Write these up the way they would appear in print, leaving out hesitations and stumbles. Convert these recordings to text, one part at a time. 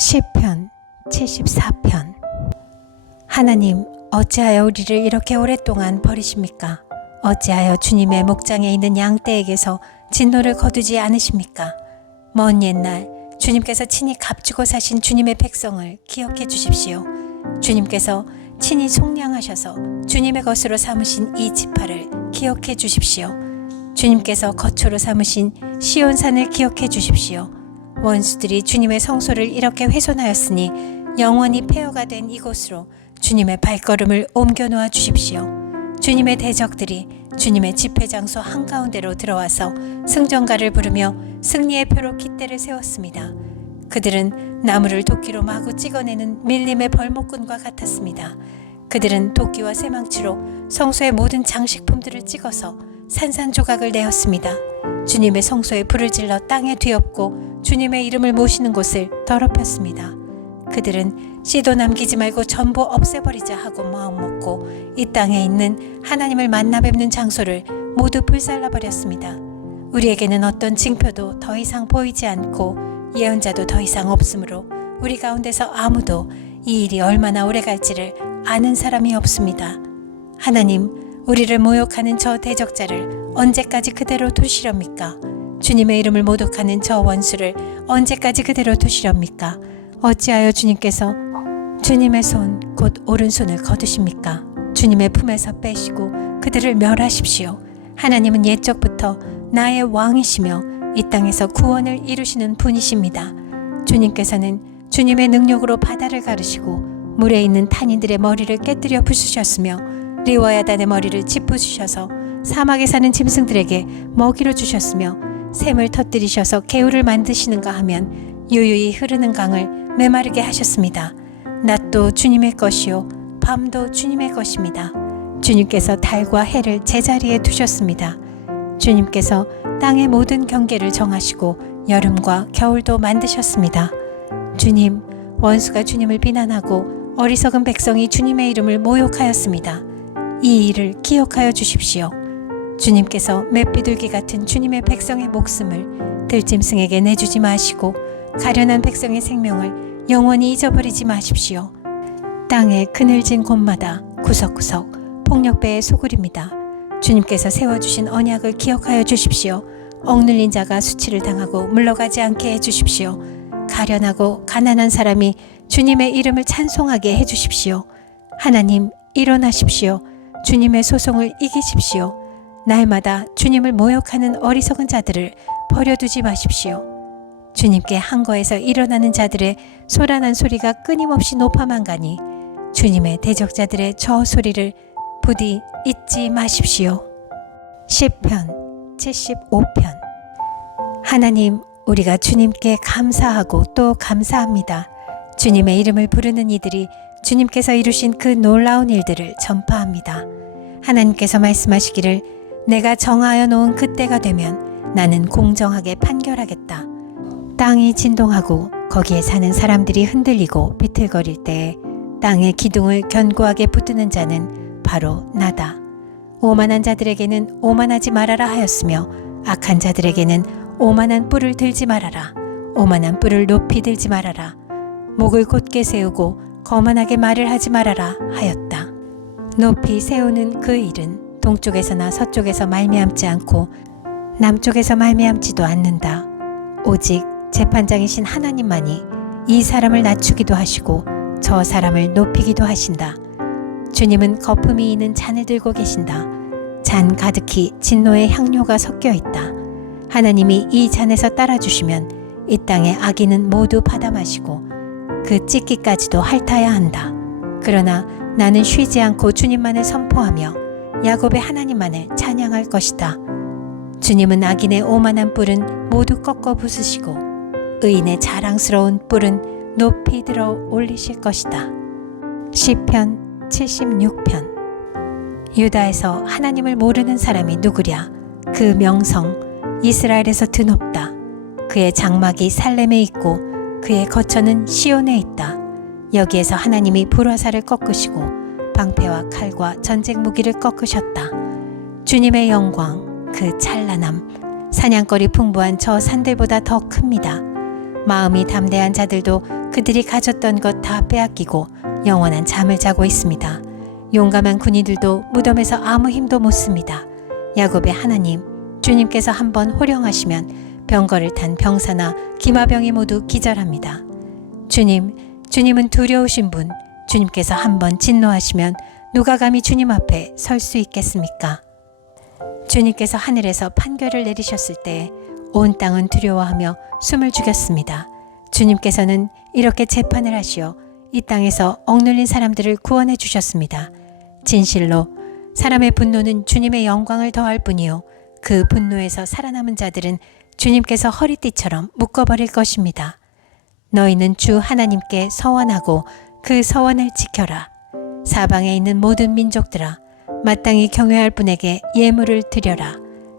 시편 74편. 하나님, 어찌하여 우리를 이렇게 오랫동안 버리십니까? 어찌하여 주님의 목장에 있는 양떼에게서 진노를 거두지 않으십니까? 먼 옛날 주님께서 친히 값주고 사신 주님의 백성을 기억해 주십시오. 주님께서 친히 속량하셔서 주님의 것으로 삼으신 이 지파를 기억해 주십시오. 주님께서 거처로 삼으신 시온산을 기억해 주십시오. 원수들이 주님의 성소를 이렇게 훼손하였으니 영원히 폐허가 된 이곳으로 주님의 발걸음을 옮겨 놓아 주십시오. 주님의 대적들이 주님의 집회 장소 한가운데로 들어와서 승전가를 부르며 승리의 표로 깃대를 세웠습니다. 그들은 나무를 도끼로 마구 찍어내는 밀림의 벌목꾼과 같았습니다. 그들은 도끼와 쇠망치로 성소의 모든 장식품들을 찍어서 산산조각을 내었습니다. 주님의 성소에 불을 질러 땅에 뒤엎고 주님의 이름을 모시는 곳을 더럽혔습니다. 그들은 씨도 남기지 말고 전부 없애버리자 하고 마음먹고 이 땅에 있는 하나님을 만나 뵙는 장소를 모두 불살라버렸습니다. 우리에게는 어떤 징표도 더 이상 보이지 않고 예언자도 더 이상 없으므로 우리 가운데서 아무도 이 일이 얼마나 오래 갈지를 아는 사람이 없습니다. 하나님, 우리를 모욕하는 저 대적자를 언제까지 그대로 두시렵니까? 주님의 이름을 모독하는 저 원수를 언제까지 그대로 두시렵니까? 어찌하여 주님께서 주님의 손 곧 오른손을 거두십니까? 주님의 품에서 빼시고 그들을 멸하십시오. 하나님은 옛적부터 나의 왕이시며 이 땅에서 구원을 이루시는 분이십니다. 주님께서는 주님의 능력으로 바다를 가르시고 물에 있는 탄인들의 머리를 깨뜨려 부수셨으며 리워야단의 머리를 짚부수셔서 사막에 사는 짐승들에게 먹이로 주셨으며 샘을 터뜨리셔서 개울을 만드시는가 하면 유유히 흐르는 강을 메마르게 하셨습니다. 낮도 주님의 것이요 밤도 주님의 것입니다. 주님께서 달과 해를 제자리에 두셨습니다. 주님께서 땅의 모든 경계를 정하시고 여름과 겨울도 만드셨습니다. 주님, 원수가 주님을 비난하고 어리석은 백성이 주님의 이름을 모욕하였습니다. 이 일을 기억하여 주십시오. 주님께서 맷비둘기 같은 주님의 백성의 목숨을 들짐승에게 내주지 마시고 가련한 백성의 생명을 영원히 잊어버리지 마십시오. 땅의 그늘진 곳마다 구석구석 폭력배의 소굴입니다. 주님께서 세워주신 언약을 기억하여 주십시오. 억눌린 자가 수치를 당하고 물러가지 않게 해주십시오. 가련하고 가난한 사람이 주님의 이름을 찬송하게 해주십시오. 하나님, 일어나십시오. 주님의 소송을 이기십시오. 날마다 주님을 모욕하는 어리석은 자들을 버려두지 마십시오. 주님께 한거에서 일어나는 자들의 소란한 소리가 끊임없이 높아만 가니 주님의 대적자들의 저 소리를 부디 잊지 마십시오. 시편 75편. 하나님, 우리가 주님께 감사하고 또 감사합니다. 주님의 이름을 부르는 이들이 주님께서 이루신 그 놀라운 일들을 전파합니다. 하나님께서 말씀하시기를 내가 정하여 놓은 그때가 되면 나는 공정하게 판결하겠다. 땅이 진동하고 거기에 사는 사람들이 흔들리고 비틀거릴 때에 땅의 기둥을 견고하게 붙드는 자는 바로 나다. 오만한 자들에게는 오만하지 말아라 하였으며 악한 자들에게는 오만한 뿔을 들지 말아라. 오만한 뿔을 높이 들지 말아라. 목을 곧게 세우고 거만하게 말을 하지 말아라 하였다. 높이 세우는 그 일은 동쪽에서나 서쪽에서 말미암지 않고 남쪽에서 말미암지도 않는다. 오직 재판장이신 하나님만이 이 사람을 낮추기도 하시고 저 사람을 높이기도 하신다. 주님은 거품이 있는 잔을 들고 계신다. 잔 가득히 진노의 향료가 섞여 있다. 하나님이 이 잔에서 따라주시면 이 땅의 악인은 모두 받아 마시고 그 찢기까지도 핥아야 한다. 그러나 나는 쉬지 않고 주님만을 선포하며 야곱의 하나님만을 찬양할 것이다. 주님은 악인의 오만한 뿔은 모두 꺾어 부수시고 의인의 자랑스러운 뿔은 높이 들어 올리실 것이다. 시편 76편. 유다에서 하나님을 모르는 사람이 누구랴? 그 명성 이스라엘에서 드높다. 그의 장막이 살렘에 있고 그의 거처는 시온에 있다. 여기에서 하나님이 불화살을 꺾으시고 방패와 칼과 전쟁 무기를 꺾으셨다. 주님의 영광, 그 찬란함, 사냥거리 풍부한 저 산들보다 더 큽니다. 마음이 담대한 자들도 그들이 가졌던 것 다 빼앗기고 영원한 잠을 자고 있습니다. 용감한 군인들도 무덤에서 아무 힘도 못 씁니다. 야곱의 하나님, 주님께서 한번 호령하시면 병거를 탄 병사나 기마병이 모두 기절합니다. 주님은 두려우신 분, 주님께서 한번 진노하시면 누가 감히 주님 앞에 설 수 있겠습니까? 주님께서 하늘에서 판결을 내리셨을 때 온 땅은 두려워하며 숨을 죽였습니다. 주님께서는 이렇게 재판을 하시어 이 땅에서 억눌린 사람들을 구원해 주셨습니다. 진실로 사람의 분노는 주님의 영광을 더할 뿐이요 그 분노에서 살아남은 자들은 주님께서 허리띠처럼 묶어버릴 것입니다. 너희는 주 하나님께 서원하고 그 서원을 지켜라. 사방에 있는 모든 민족들아, 마땅히 경외할 분에게 예물을 드려라.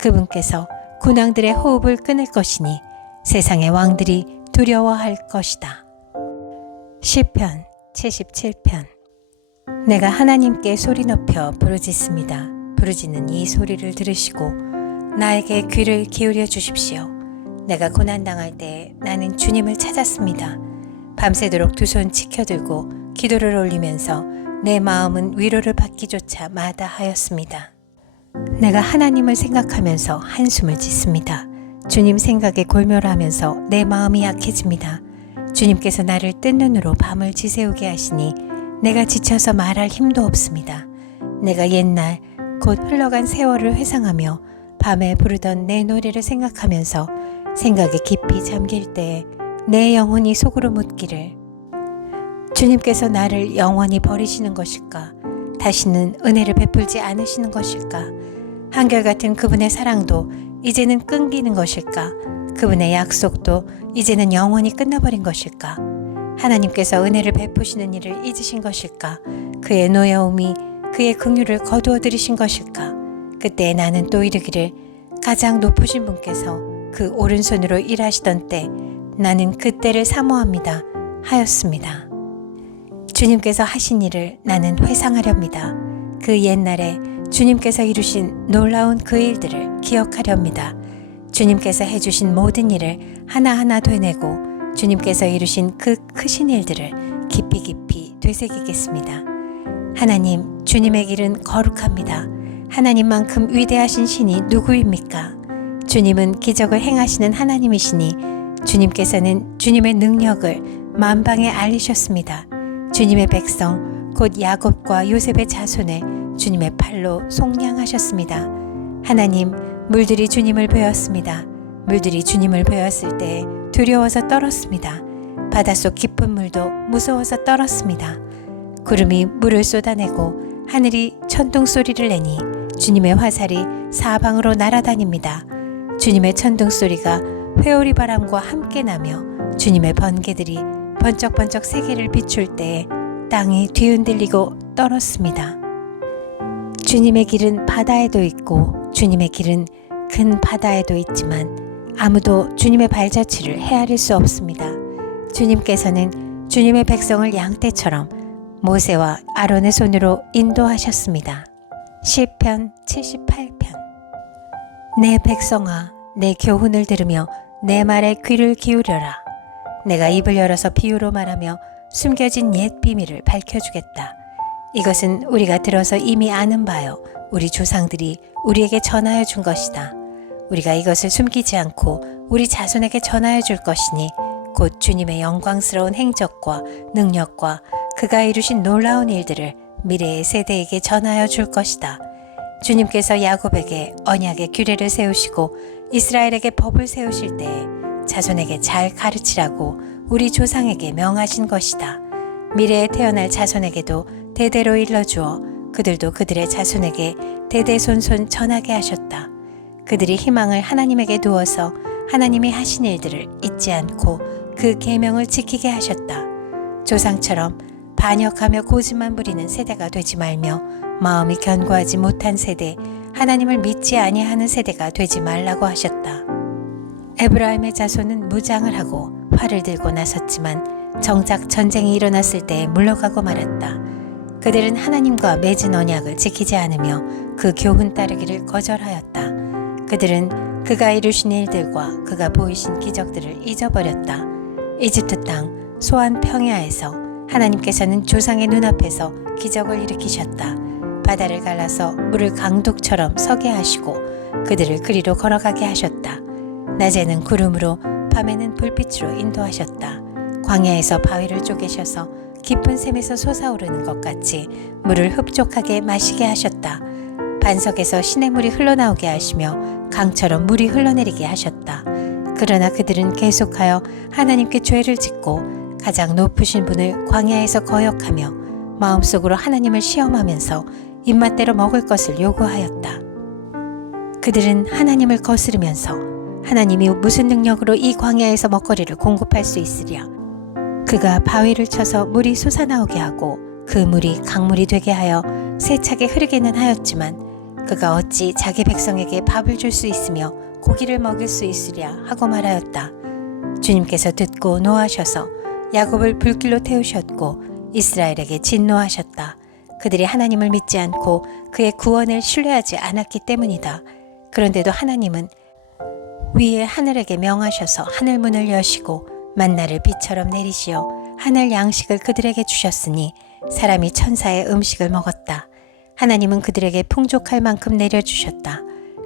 그분께서 군왕들의 호흡을 끊을 것이니 세상의 왕들이 두려워할 것이다. 시편 77편. 내가 하나님께 소리 높여 부르짖습니다. 부르짖는 이 소리를 들으시고 나에게 귀를 기울여 주십시오. 내가 고난당할 때 나는 주님을 찾았습니다. 밤새도록 두 손 치켜들고 기도를 올리면서 내 마음은 위로를 받기조차 마다하였습니다. 내가 하나님을 생각하면서 한숨을 짓습니다. 주님 생각에 골멸하면서 내 마음이 약해집니다. 주님께서 나를 뜬 눈으로 밤을 지새우게 하시니 내가 지쳐서 말할 힘도 없습니다. 내가 옛날 곧 흘러간 세월을 회상하며 밤에 부르던 내 노래를 생각하면서 생각에 깊이 잠길 때에 내 영혼이 속으로 묻기를 주님께서 나를 영원히 버리시는 것일까? 다시는 은혜를 베풀지 않으시는 것일까? 한결같은 그분의 사랑도 이제는 끊기는 것일까? 그분의 약속도 이제는 영원히 끝나버린 것일까? 하나님께서 은혜를 베푸시는 일을 잊으신 것일까? 그의 노여움이 그의 긍휼을 거두어 들이신 것일까? 그때 나는 또 이르기를 가장 높으신 분께서 그 오른손으로 일하시던 때 나는 그때를 사모합니다 하였습니다. 주님께서 하신 일을 나는 회상하렵니다. 그 옛날에 주님께서 이루신 놀라운 그 일들을 기억하렵니다. 주님께서 해주신 모든 일을 하나하나 되뇌고 주님께서 이루신 그 크신 일들을 깊이 깊이 되새기겠습니다. 하나님, 주님의 길은 거룩합니다. 하나님만큼 위대하신 신이 누구입니까? 주님은 기적을 행하시는 하나님이시니 주님께서는 주님의 능력을 만방에 알리셨습니다. 주님의 백성 곧 야곱과 요셉의 자손을 주님의 팔로 속량하셨습니다. 하나님, 물들이 주님을 베었습니다. 물들이 주님을 베었을 때 두려워서 떨었습니다. 바닷속 깊은 물도 무서워서 떨었습니다. 구름이 물을 쏟아내고 하늘이 천둥 소리를 내니 주님의 화살이 사방으로 날아다닙니다. 주님의 천둥 소리가 회오리 바람과 함께 나며 주님의 번개들이 번쩍번쩍 세계를 비출 때에 땅이 뒤흔들리고 떨었습니다. 주님의 길은 바다에도 있고 주님의 길은 큰 바다에도 있지만 아무도 주님의 발자취를 헤아릴 수 없습니다. 주님께서는 주님의 백성을 양떼처럼 모세와 아론의 손으로 인도하셨습니다. 시편 78편. 내 백성아, 내 교훈을 들으며 내 말에 귀를 기울여라. 내가 입을 열어서 비유로 말하며 숨겨진 옛 비밀을 밝혀주겠다. 이것은 우리가 들어서 이미 아는 바요. 우리 조상들이 우리에게 전하여 준 것이다. 우리가 이것을 숨기지 않고 우리 자손에게 전하여 줄 것이니 곧 주님의 영광스러운 행적과 능력과 그가 이루신 놀라운 일들을 미래의 세대에게 전하여 줄 것이다. 주님께서 야곱에게 언약의 규례를 세우시고 이스라엘에게 법을 세우실 때에 자손에게 잘 가르치라고 우리 조상에게 명하신 것이다. 미래에 태어날 자손에게도 대대로 일러주어 그들도 그들의 자손에게 대대손손 전하게 하셨다. 그들이 희망을 하나님에게 두어서 하나님이 하신 일들을 잊지 않고 그 계명을 지키게 하셨다. 조상처럼 반역하며 고집만 부리는 세대가 되지 말며 마음이 견고하지 못한 세대, 하나님을 믿지 아니하는 세대가 되지 말라고 하셨다. 에브라임의 자손은 무장을 하고 활을 들고 나섰지만 정작 전쟁이 일어났을 때 물러가고 말았다. 그들은 하나님과 맺은 언약을 지키지 않으며 그 교훈 따르기를 거절하였다. 그들은 그가 이루신 일들과 그가 보이신 기적들을 잊어버렸다. 이집트 땅 소안 평야에서 하나님께서는 조상의 눈앞에서 기적을 일으키셨다. 바다를 갈라서 물을 강둑처럼 서게 하시고 그들을 그리로 걸어가게 하셨다. 낮에는 구름으로 밤에는 불빛으로 인도하셨다. 광야에서 바위를 쪼개셔서 깊은 샘에서 솟아오르는 것 같이 물을 흡족하게 마시게 하셨다. 반석에서 시냇물이 흘러나오게 하시며 강처럼 물이 흘러내리게 하셨다. 그러나 그들은 계속하여 하나님께 죄를 짓고 가장 높으신 분을 광야에서 거역하며 마음속으로 하나님을 시험하면서 입맛대로 먹을 것을 요구하였다. 그들은 하나님을 거스르면서 하나님이 무슨 능력으로 이 광야에서 먹거리를 공급할 수 있으랴. 그가 바위를 쳐서 물이 솟아나오게 하고 그 물이 강물이 되게 하여 세차게 흐르기는 하였지만 그가 어찌 자기 백성에게 밥을 줄 수 있으며 고기를 먹일 수 있으랴 하고 말하였다. 주님께서 듣고 노하셔서 야곱을 불길로 태우셨고 이스라엘에게 진노하셨다. 그들이 하나님을 믿지 않고 그의 구원을 신뢰하지 않았기 때문이다. 그런데도 하나님은 위에 하늘에게 명하셔서 하늘문을 여시고 만나를 비처럼 내리시어 하늘 양식을 그들에게 주셨으니 사람이 천사의 음식을 먹었다. 하나님은 그들에게 풍족할 만큼 내려주셨다.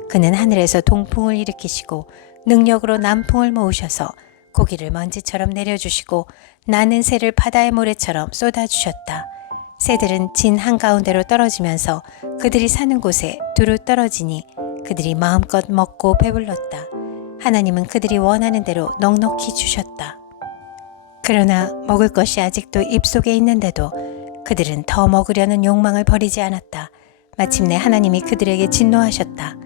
그는 하늘에서 동풍을 일으키시고 능력으로 남풍을 모으셔서 고기를 먼지처럼 내려주시고 나는 새를 바다의 모래처럼 쏟아주셨다. 새들은 진 한가운데로 떨어지면서 그들이 사는 곳에 두루 떨어지니 그들이 마음껏 먹고 배불렀다. 하나님은 그들이 원하는 대로 넉넉히 주셨다. 그러나 먹을 것이 아직도 입속에 있는데도 그들은 더 먹으려는 욕망을 버리지 않았다. 마침내 하나님이 그들에게 진노하셨다.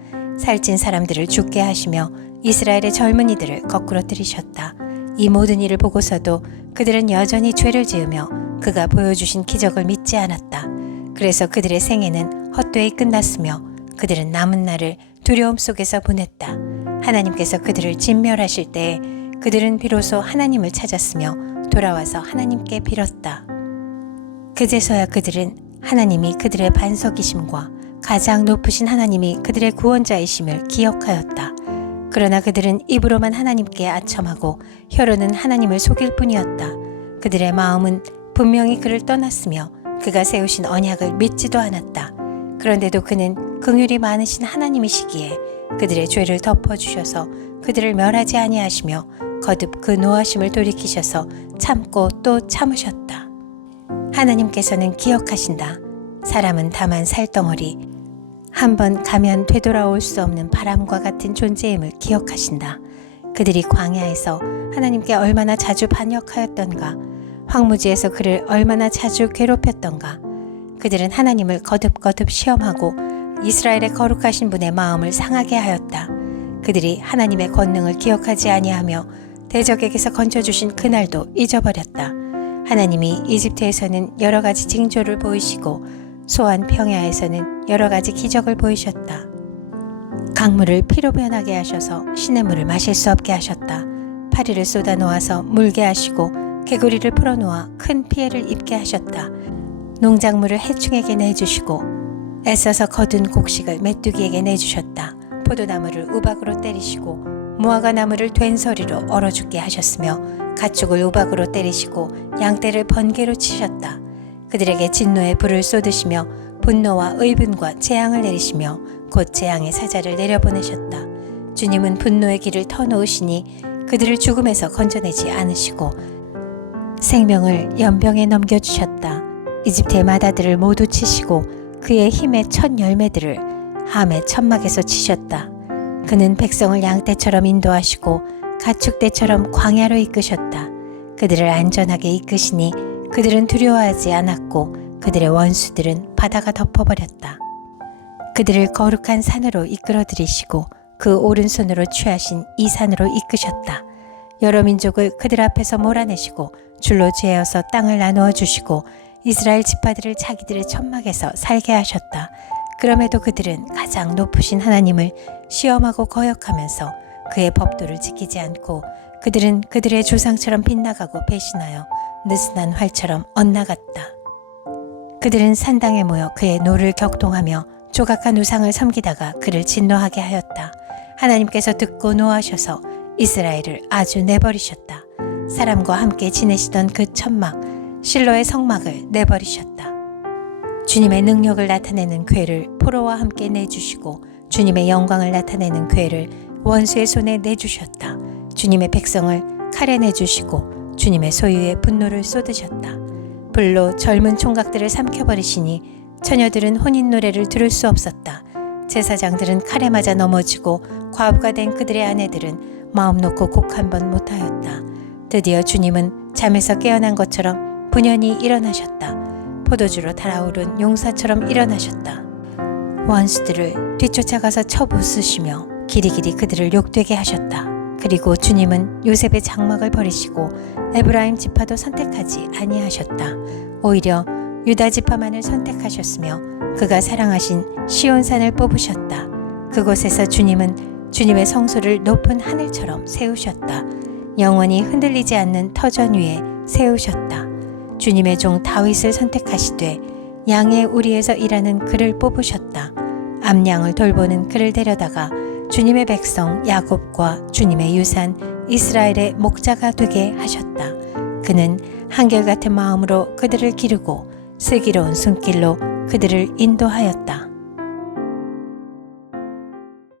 살찐 사람들을 죽게 하시며 이스라엘의 젊은이들을 거꾸로 들이셨다. 이 모든 일을 보고서도 그들은 여전히 죄를 지으며 그가 보여주신 기적을 믿지 않았다. 그래서 그들의 생애는 헛되이 끝났으며 그들은 남은 날을 두려움 속에서 보냈다. 하나님께서 그들을 진멸하실 때에 그들은 비로소 하나님을 찾았으며 돌아와서 하나님께 빌었다. 그제서야 그들은 하나님이 그들의 반석이심과 가장 높으신 하나님이 그들의 구원자이심을 기억하였다. 그러나 그들은 입으로만 하나님께 아첨하고 혀로는 하나님을 속일 뿐이었다. 그들의 마음은 분명히 그를 떠났으며 그가 세우신 언약을 믿지도 않았다. 그런데도 그는 긍휼이 많으신 하나님이시기에 그들의 죄를 덮어주셔서 그들을 멸하지 아니하시며 거듭 그 노하심을 돌이키셔서 참고 또 참으셨다. 하나님께서는 기억하신다. 사람은 다만 살덩어리, 한번 가면 되돌아올 수 없는 바람과 같은 존재임을 기억하신다. 그들이 광야에서 하나님께 얼마나 자주 반역하였던가, 황무지에서 그를 얼마나 자주 괴롭혔던가. 그들은 하나님을 거듭거듭 시험하고 이스라엘의 거룩하신 분의 마음을 상하게 하였다. 그들이 하나님의 권능을 기억하지 아니하며 대적에게서 건져주신 그날도 잊어버렸다. 하나님이 이집트에서는 여러 가지 징조를 보이시고 소안 평야에서는 여러 가지 기적을 보이셨다. 강물을 피로 변하게 하셔서 시냇물을 마실 수 없게 하셨다. 파리를 쏟아 놓아서 물게 하시고 개구리를 풀어놓아 큰 피해를 입게 하셨다. 농작물을 해충에게 내주시고 애써서 거둔 곡식을 메뚜기에게 내주셨다. 포도나무를 우박으로 때리시고 무화과 나무를 된소리로 얼어 죽게 하셨으며 가축을 우박으로 때리시고 양떼를 번개로 치셨다. 그들에게 진노의 불을 쏟으시며 분노와 의분과 재앙을 내리시며 곧 재앙의 사자를 내려보내셨다. 주님은 분노의 길을 터놓으시니 그들을 죽음에서 건져내지 않으시고 생명을 연병에 넘겨주셨다. 이집트의 마다들을 모두 치시고 그의 힘의 첫 열매들을 함의 천막에서 치셨다. 그는 백성을 양떼처럼 인도하시고 가축떼처럼 광야로 이끄셨다. 그들을 안전하게 이끄시니 그들은 두려워하지 않았고 그들의 원수들은 바다가 덮어버렸다. 그들을 거룩한 산으로 이끌어들이시고 그 오른손으로 취하신 이 산으로 이끄셨다. 여러 민족을 그들 앞에서 몰아내시고 줄로 죄어서 땅을 나누어 주시고 이스라엘 지파들을 자기들의 천막에서 살게 하셨다. 그럼에도 그들은 가장 높으신 하나님을 시험하고 거역하면서 그의 법도를 지키지 않고 그들은 그들의 조상처럼 빗나가고 배신하여 느슨한 활처럼 엇나갔다. 그들은 산당에 모여 그의 노를 격동하며 조각한 우상을 섬기다가 그를 진노하게 하였다. 하나님께서 듣고 노하셔서 이스라엘을 아주 내버리셨다. 사람과 함께 지내시던 그 천막, 실로의 성막을 내버리셨다. 주님의 능력을 나타내는 궤를 포로와 함께 내주시고 주님의 영광을 나타내는 궤를 원수의 손에 내주셨다. 주님의 백성을 칼에 내주시고 주님의 소유의 분노를 쏟으셨다. 불로 젊은 총각들을 삼켜버리시니 처녀들은 혼인 노래를 들을 수 없었다. 제사장들은 칼에 맞아 넘어지고 과부가 된 그들의 아내들은 마음 놓고 곡 한 번 못하였다. 드디어 주님은 잠에서 깨어난 것처럼 분연히 일어나셨다. 포도주로 달아오른 용사처럼 일어나셨다. 원수들을 뒤쫓아가서 쳐부수시며 길이길이 그들을 욕되게 하셨다. 그리고 주님은 요셉의 장막을 버리시고 에브라임 지파도 선택하지 아니하셨다. 오히려 유다 지파만을 선택하셨으며 그가 사랑하신 시온산을 뽑으셨다. 그곳에서 주님은 주님의 성소를 높은 하늘처럼 세우셨다. 영원히 흔들리지 않는 터전 위에 세우셨다. 주님의 종 다윗을 선택하시되 양의 우리에서 일하는 그를 뽑으셨다. 암양을 돌보는 그를 데려다가 주님의 백성 야곱과 주님의 유산 이스라엘의 목자가 되게 하셨다. 그는 한결같은 마음으로 그들을 기르고 슬기로운 손길로 그들을 인도하였다.